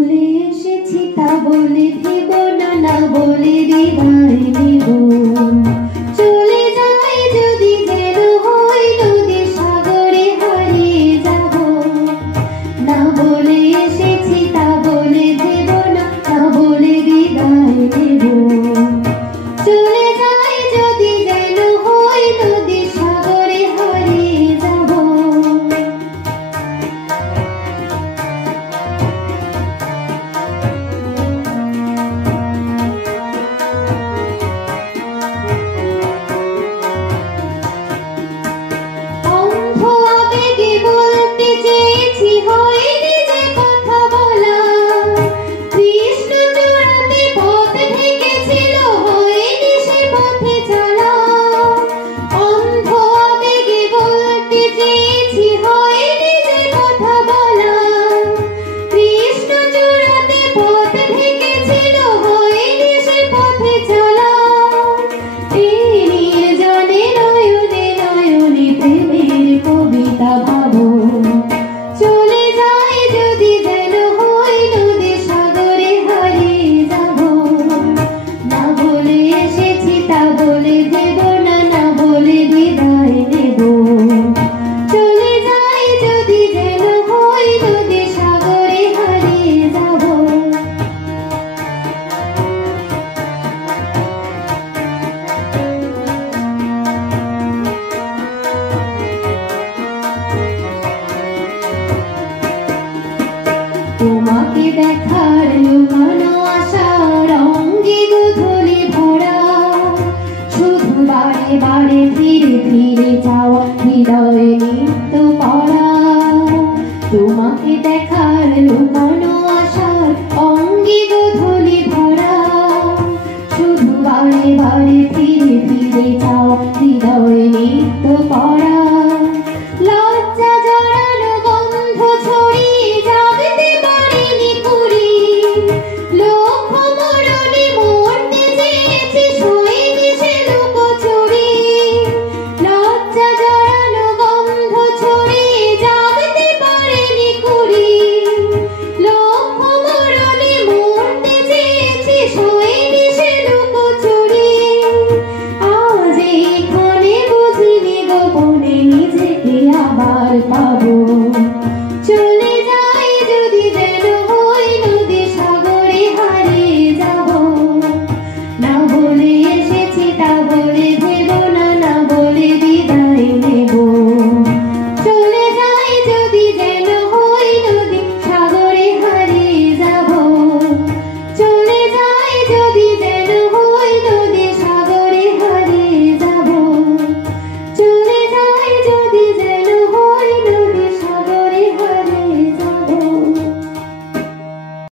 বলে এসেছি তা বলে দেব না, না বলে বিদায় নেব। চলে যাই যদি যেন হয় নদী সাগরে হারিয়ে যাব। না বলে এসেছি তা বলে দেব না, না বলে বিদায় নেব। চলে যাই যদি যেন হয় নদী সাগরে হারিয়ে যাব। তোমাকে দেখার লুকানো আশার অঙ্গে গোধূলি ভরা, শুধু বারে বারে ফিরে ফিরে যাওয়া হৃদয়ে নিত্য পড়া। তোমাকে দেখার লুকানো আশার অঙ্গে গোধূলি ভরা, শুধু বারে বারে ফিরে ফিরে যাওয়া হৃদয়ে নিত্য পড়া। লজ্জা জড়ানো গন্ধ ছড়িয়ে জাগতে পারিনি কুড়ি, লক্ষ মরণে মরতে চেয়েছি শোয়েনি সে লুকোচুরি। লজ্জা জড়ানো গন্ধ ছড়িয়ে জাগতে পারিনি কুড়ি, লক্ষ মরণে মরতে চেয়েছি শোয়েনি সে লুকোচুরি। আজ এইখানে বুঝিনি গোপনে নিজেকে আবার পাবো।